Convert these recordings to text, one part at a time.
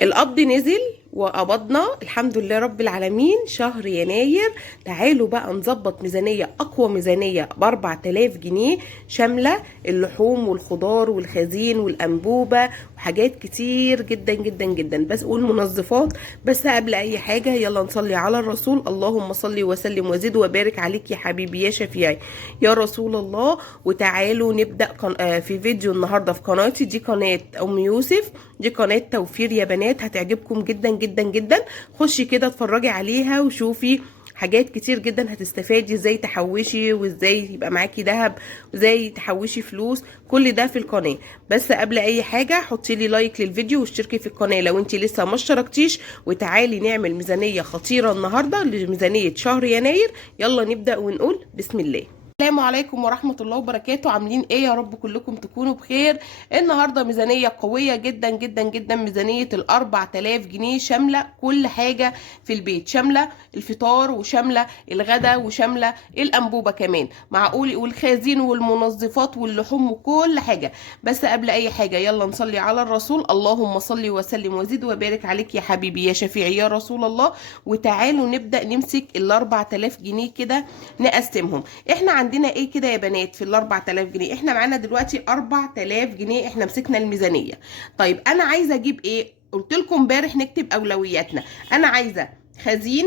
القبض نزل وقبضنا الحمد لله رب العالمين شهر يناير. تعالوا بقى نظبط ميزانية، أقوى ميزانية ب4000 جنيه، شاملة اللحوم والخضار والخزين والأنبوبة وحاجات كتير جدا جدا جدا، بس والمنظفات. بس قبل أي حاجة يلا نصلي على الرسول. اللهم صل وسلم وزد وبارك عليك يا حبيبي يا شفيعي يا رسول الله. وتعالوا نبدأ في فيديو النهاردة في قناتي دي، قناة أم يوسف، دي قناة توفير يا بنات، هتعجبكم جدا جدا جدا. خشي كده اتفرجي عليها وشوفي حاجات كتير جدا هتستفادي، ازاي تحوشي وازاي يبقى معاكي ذهب وازاي تحوشي فلوس، كل ده في القناة. بس قبل اي حاجة حطي لي لايك للفيديو واشتركي في القناة لو انت لسه ما اشتركتيش، وتعالي نعمل ميزانية خطيرة النهاردة لميزانية شهر يناير. يلا نبدأ ونقول بسم الله. السلام عليكم ورحمة الله وبركاته، عاملين ايه يا رب؟ كلكم تكونوا بخير. النهاردة ميزانية قوية جدا جدا جدا، ميزانية ال4000 جنيه، شاملة كل حاجة في البيت، شاملة الفطار وشاملة الغدا وشاملة الأنبوبة كمان، معقول، والخازين والمنظفات واللحوم وكل حاجة. بس قبل أي حاجة يلا نصلي على الرسول. اللهم صل وسلم وزد وبارك عليك يا حبيبي يا شفيعي يا رسول الله. وتعالوا نبدأ نمسك ال4000 جنيه كده نقسمهم. احنا عندنا ايه كده يا بنات في ال4000 جنيه؟ احنا معانا دلوقتي 4000 جنيه، احنا مسكنا الميزانية. طيب انا عايزة اجيب ايه؟ قلت لكم امبارح نكتب اولوياتنا. انا عايزة خزين،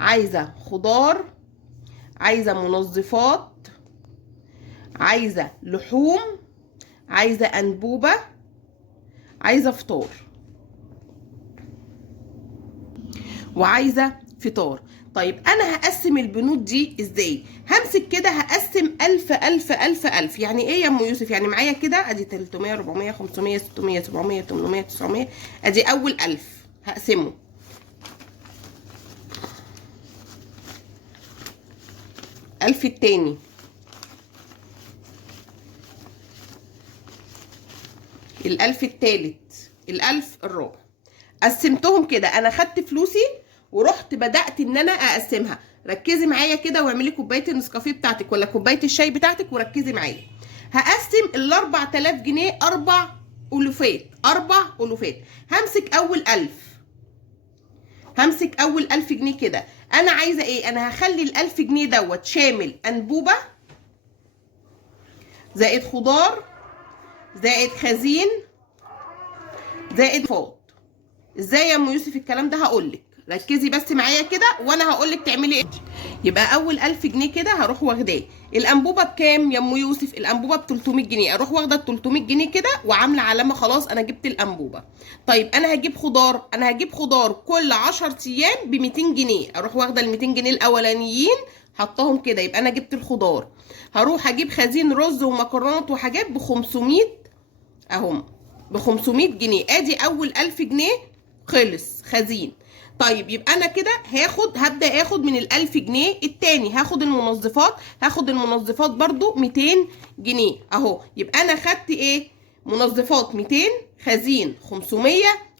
عايزة خضار، عايزة منظفات، عايزة لحوم، عايزة انبوبة، عايزة فطار، وعايزة فطار. طيب انا هقسم البنود دي ازاي؟ همسك كده هقسم 1000 يعني ايه يا ام يوسف؟ يعني معايا كده ادي 300 400 500 600 700 800 900، ادي اول 1000 هقسمه. الف التاني، الالف التالت، الالف الرابع. قسمتهم كده، انا خدت فلوسي ورحت بدأت ان انا اقسمها. ركزي معايا كده واعملي كوبايه النسكافيه بتاعتك ولا كوبايه الشاي بتاعتك وركزي معايا. هقسم ال4000 جنيه اربع الوفات. همسك اول 1000، همسك اول 1000 جنيه كده. انا عايزه ايه؟ انا هخلي ال1000 جنيه دوت شامل انبوبه زائد خضار زائد خزين زائد فاض. ازاي يا ام يوسف الكلام ده؟ هقولك، ركزي بس معايا كده وانا هقولك تعملي ايه. يبقى اول 1000 جنيه كده هروح واخداه. الانبوبه بكام يا ام يوسف؟ الانبوبه ب300 جنيه، اروح واخده ال300 جنيه كده وعامله علامه، خلاص انا جبت الانبوبه. طيب انا هجيب خضار، انا هجيب خضار كل 10 ايام ب200 جنيه، اروح واخده ال200 جنيه الاولانيين حطهم كده، يبقى انا جبت الخضار. هروح اجيب خزين رز ومكرونات وحاجات ب500 اهم، ب500 جنيه، ادي اول 1000 جنيه خلص خزين. طيب يبقى انا كده هبدأ اخد من ال1000 جنيه التاني، هاخد المنظفات برضو 200 جنيه اهو. يبقى انا خدت ايه؟ منظفات 200، خزين 500،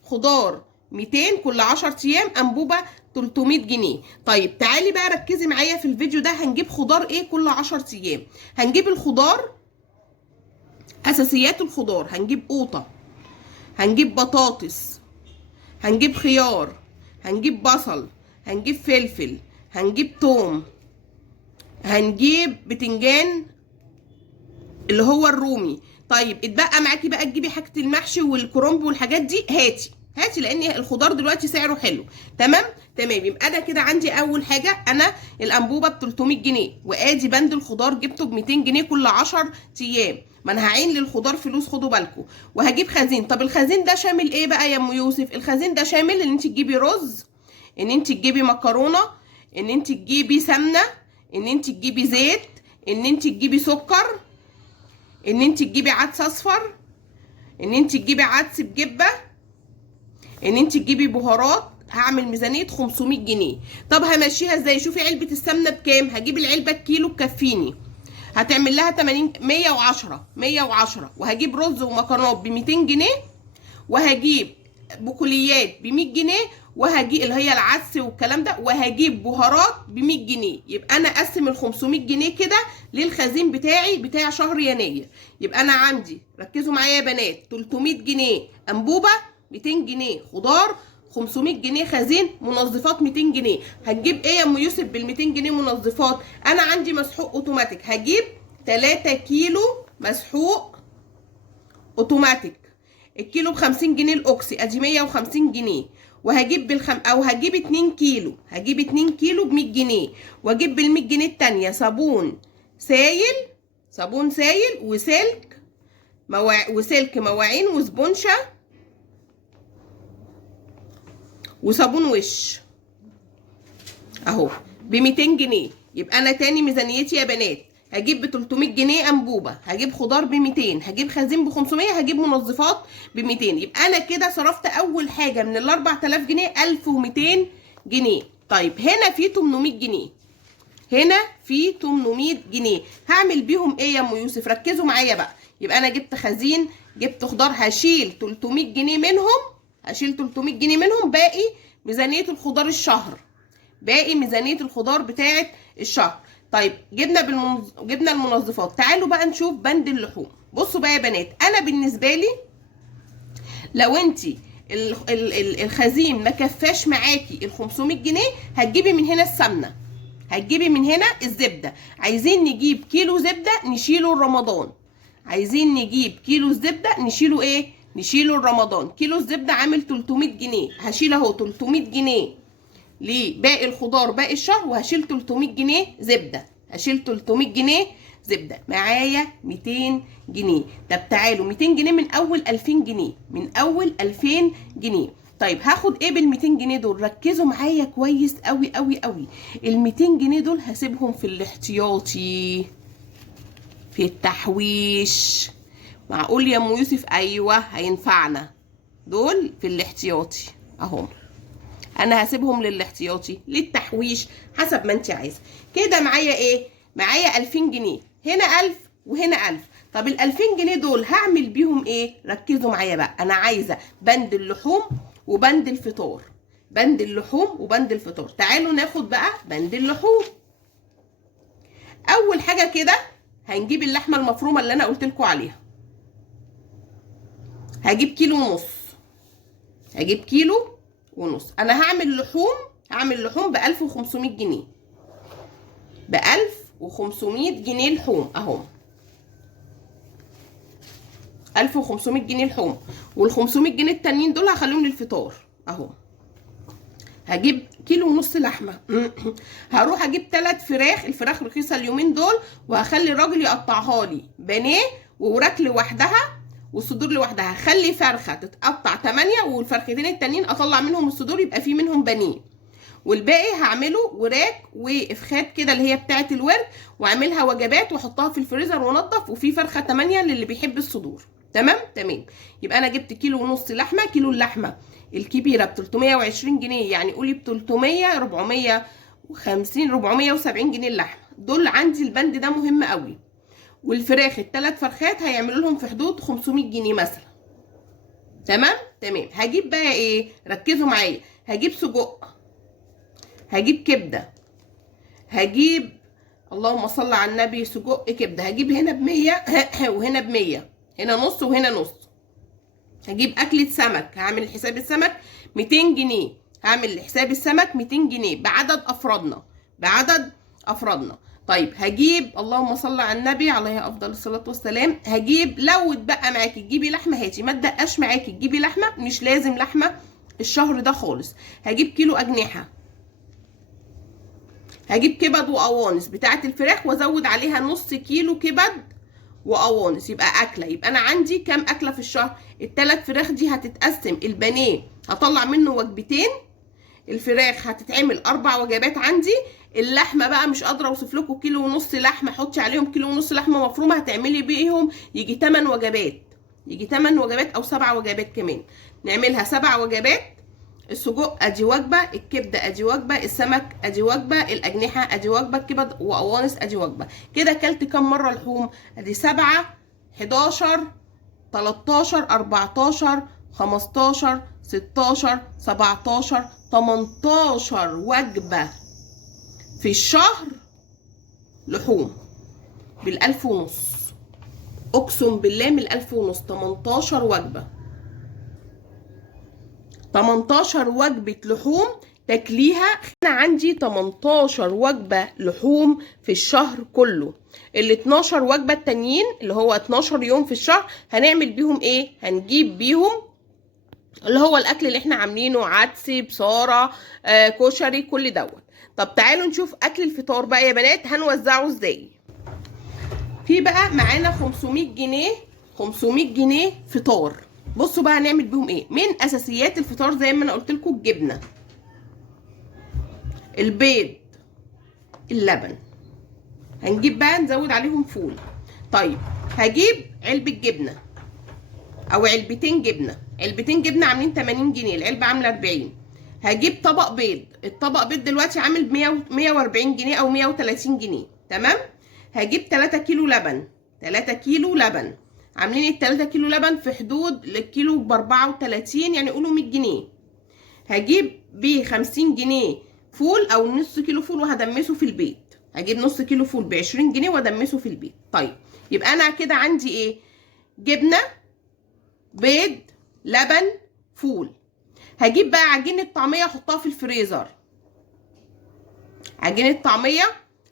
خضار 200 كل 10 ايام، انبوبة 300 جنيه. طيب تعالي بقى ركزي معايا في الفيديو ده. هنجيب خضار ايه كل 10 ايام؟ هنجيب الخضار، اساسيات الخضار، هنجيب قوطة، هنجيب بطاطس، هنجيب خيار، هنجيب بصل، هنجيب فلفل، هنجيب توم، هنجيب بتنجان اللي هو الرومي. طيب اتبقى معاكي بقى تجيبي حاجه المحشي والكرنب والحاجات دي، هاتي لان الخضار دلوقتي سعره حلو. تمام. يبقى انا كده عندي اول حاجه، انا الانبوبه ب300 جنيه، وادي بند الخضار جبته ب200 جنيه كل 10 ايام. ما انا هعين للخضار فلوس، خدوا بالكم. وهجيب خزين. طب الخزين ده شامل ايه بقى يا ام يوسف؟ الخزين ده شامل ان انت تجيبي رز، ان انت تجيبي مكرونه، ان انت تجيبي سمنه، ان انت تجيبي زيت، ان انت تجيبي سكر، ان انت تجيبي عدس اصفر، ان انت تجيبي عدس بجبه، ان انت تجيبي بهارات. هعمل ميزانيه 500 جنيه. طب همشيها ازاي؟ شوفي علبه السمنه بكام؟ هجيب العلبه الكيلو تكفيني، هتعمل لها 80 110. وهجيب رز ومكرونات ب200 جنيه، وهجيب بقوليات ب100 جنيه، وهجيب اللي هي العدس والكلام ده، وهجيب بهارات ب100 جنيه. يبقى انا اقسم ال500 جنيه كده للخزين بتاع شهر يناير. يبقى انا عندي، ركزوا معايا يا بنات، 300 جنيه انبوبه، 200 جنيه خضار، 500 جنيه خزين، منظفات 200 جنيه. هتجيب ايه يا ام يوسف بال 200 جنيه منظفات؟ انا عندي مسحوق اوتوماتيك، هجيب 3 كيلو مسحوق اوتوماتيك. الكيلو ب 50 جنيه الاوكسي، ادي 150 جنيه. وهجيب او هجيب 2 كيلو، هجيب 2 كيلو ب 100 جنيه. واجيب بال 100 جنيه التانيه صابون سايل، صابون سايل وسلك وسلك مواعين وسبونشه وصابون وش اهو ب 200 جنيه. يبقى انا تاني ميزانيتي يا بنات، هجيب ب 300 جنيه انبوبه، هجيب خضار ب 200، هجيب خزين ب 500، هجيب منظفات ب 200. يبقى انا كده صرفت اول حاجه من ال 4000 جنيه 1200 جنيه. طيب هنا في 800 جنيه، هنا في 800 جنيه هعمل بيهم ايه يا ام يوسف؟ ركزوا معايا بقى. يبقى انا جبت خزين، جبت خضار، هشيل 300 جنيه منهم، هشيل 300 جنيه منهم. باقي ميزانيه الخضار الشهر، باقي ميزانيه الخضار بتاعه الشهر. طيب جبنا المنظفات. تعالوا بقى نشوف بند اللحوم. بصوا بقى يا بنات، انا بالنسبه لي لو انتي الخزين ما كفاش معاكي ال 500 جنيه هتجيبي من هنا السمنه، هتجيبي من هنا الزبده. عايزين نجيب كيلو زبده نشيله رمضان، عايزين نجيب كيلو زبده نشيله ايه؟ نشيله رمضان. كيلو الزبده عامل 300 جنيه، هشيل اهو 300 جنيه لباقي الخضار باقي الشهر، وهشيل 300 جنيه زبده، هشيل 300 جنيه زبده. معايا 200 جنيه. طب تعالوا 200 جنيه من اول 2000 جنيه، من اول 2000 جنيه. طيب هاخد ايه بال 200 جنيه دول؟ ركزوا معايا كويس قوي قوي قوي. ال 200 جنيه دول هسيبهم في الاحتياطي، في التحويش. معقول يا ام يوسف؟ ايوه هينفعنا دول في الاحتياطي اهم. انا هسيبهم للاحتياطي للتحويش حسب ما انت عايزه. كده معايا ايه؟ معايا 2000 جنيه، هنا 1000 وهنا 1000. طب ال 2000 جنيه دول هعمل بيهم ايه؟ ركزوا معايا بقى. انا عايزه بند اللحوم وبند الفطار، بند اللحوم وبند الفطار. تعالوا ناخد بقى بند اللحوم. اول حاجه كده هنجيب اللحمه المفرومه اللي انا قلت لكم عليها، هجيب كيلو ونص، هجيب كيلو ونص. انا هعمل لحوم ب 1500 جنيه، ب 1500 جنيه لحوم اهو، 1500 جنيه لحوم. وال 500 جنيه التانيين دول هخليهم للفطار اهو. هجيب كيلو ونص لحمه هروح اجيب 3 فراخ، الفراخ رخيصه اليومين دول، وهخلي الراجل يقطعها لي بانيه ووراك لوحدها والصدور لوحدها. هخلي فرخه تتقطع 8، والفرختين التانيين اطلع منهم الصدور يبقى في منهم بانيه، والباقي هعمله وراك وافخات كده اللي هي بتاعه الورك، واعملها وجبات واحطها في الفريزر وانضف. وفي فرخه 8 للي بيحب الصدور. تمام. يبقى انا جبت كيلو ونص لحمه. كيلو اللحمه الكبيره ب 320 جنيه، يعني قولي ب 300 450 470 جنيه اللحمه دول. عندي البند ده مهم قوي. والفراخ ال3 فرخات هيعملوا لهم في حدود 500 جنيه مثلا. تمام. هجيب بقى ايه؟ ركزوا معايا. هجيب سجق، هجيب كبده، هجيب اللهم صل على النبي سجق كبده، هجيب هنا ب100 وهنا ب100، هنا نص وهنا نص. هجيب اكله سمك، هعمل حساب السمك 200 جنيه، هعمل حساب السمك 200 جنيه بعدد افرادنا. طيب هجيب اللهم صل على النبي عليه افضل الصلاه والسلام، هجيب لو اتبقى معاكي تجيبي لحمه هاتي، ما اتبقاش معاكي تجيبي لحمه، مش لازم لحمه الشهر ده خالص. هجيب كيلو اجنحه، هجيب كبد وقوانص بتاعه الفراخ وازود عليها نص كيلو كبد وقوانص، يبقى اكله. يبقى انا عندي كام اكله في الشهر؟ ال3 فراخ دي هتتقسم، البانيه هطلع منه وجبتين، الفراخ هتتعمل 4 وجبات عندي. اللحمه بقى مش قادره اوصف لكم، كيلو ونص لحمه حطي عليهم كيلو ونص لحمه مفرومه، هتعملي بيهم يجي 8 وجبات، يجي 8 وجبات او 7 وجبات كمان. نعملها 7 وجبات. السجق ادي وجبه، الكبده ادي وجبه، السمك ادي وجبه، الاجنحه ادي وجبه، كبد وقوانص ادي وجبه. كده اكلت كام مره لحوم؟ ادي 7 11 13 14 15 16 17 18 وجبه في الشهر لحوم بال1500. اقسم بالله من 1500 18 وجبه. 18 وجبة لحوم تاكليها. انا عندي 18 وجبة لحوم في الشهر كله. ال 12 وجبة التانيين اللي هو 12 يوم في الشهر هنعمل بيهم ايه؟ هنجيب بيهم اللي هو الاكل اللي احنا عاملينه، عدس، بصارة، كشري، كل دوت. طب تعالوا نشوف اكل الفطار بقى يا بنات هنوزعه ازاي. في بقى معانا 500 جنيه، 500 جنيه فطار. بصوا بقى هنعمل بيهم ايه. من اساسيات الفطار زي ما انا قلت لكم الجبنه، البيض، اللبن. هنجيب بقى نزود عليهم فول. طيب هجيب علبه جبنه او علبتين جبنه، علبتين جبنه عاملين 80 جنيه، العلبه عامله 40. هجيب طبق بيض، الطبق بيض دلوقتي عامل 140 جنيه او 130 جنيه، تمام. هجيب 3 كيلو لبن، 3 كيلو لبن عاملين ال 3 كيلو لبن في حدود للكيلو ب 34، يعني قولوا 100 جنيه. هجيب ب 50 جنيه فول او نص كيلو فول وهدمسه في البيت. هجيب نص كيلو فول ب 20 جنيه وادمسه في البيت. طيب يبقى انا كده عندي ايه؟ جبنه، بيض، لبن، فول. هجيب بقى عجينه طعميه احطها في الفريزر، عجينه طعميه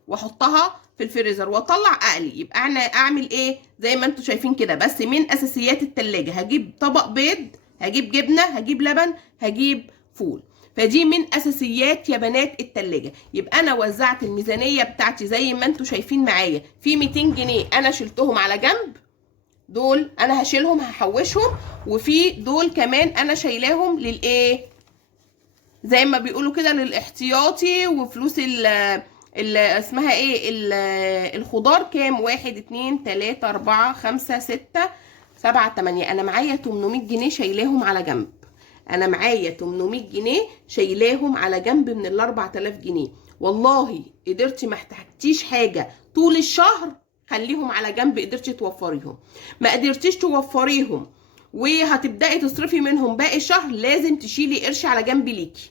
واحطها في الفريزر واطلع اقلي. يبقى انا اعمل ايه؟ زي ما انتم شايفين كده. بس من اساسيات التلاجة هجيب طبق بيض، هجيب جبنه، هجيب لبن، هجيب فول. فدي من اساسيات يا بنات التلاجة. يبقى انا وزعت الميزانيه بتاعتي زي ما انتم شايفين معايا. في 200 جنيه انا شلتهم على جنب، دول انا هشيلهم هحوشهم. وفي دول كمان انا شايلاهم للايه؟ زي ما بيقولوا كده للاحتياطي. وفلوس اسمها ايه الخضار كام؟ 1 2 3 4 5 6 7 8. انا معايا 800 جنيه شايلاهم على جنب. انا معايا 800 جنيه شايلاهم على جنب من ال 4000 جنيه. والله قدرتي ما احتاجتيش حاجه طول الشهر خليهم على جنب، قدرتي توفريهم. ما قدرتيش توفريهم وهتبداي تصرفي منهم باقي الشهر، لازم تشيلي قرش على جنب ليكي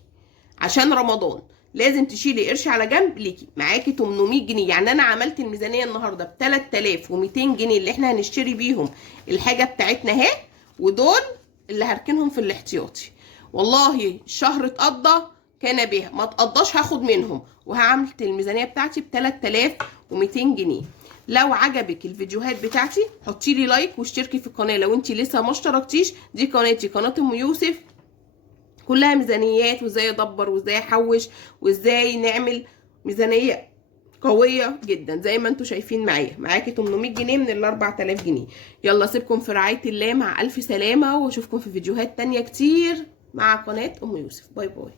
عشان رمضان. لازم تشيلي قرش على جنب ليكي. معاكي 800 جنيه، يعني انا عملت الميزانيه النهارده ب 3200 جنيه اللي احنا هنشتري بيهم الحاجه بتاعتنا اهي، ودول اللي هركنهم في الاحتياطي. والله الشهر اتقضى كان بيها، ما اتقضاش هاخد منهم. وهعملت الميزانيه بتاعتي ب 3200 جنيه. لو عجبك الفيديوهات بتاعتي حطي لي لايك واشتركي في القناه لو انت لسه ما اشتركتيش. دي قناتي، قناه ام يوسف، كلها ميزانيات وازاي ادبر وازاي احوش وازاي نعمل ميزانيه قويه جدا زي ما انتم شايفين معايا. معاكي 800 جنيه من ال 4000 جنيه. يلا سيبكم في رعايه الله، مع الف سلامه، واشوفكم في فيديوهات تانية كتير مع قناه ام يوسف. باي باي.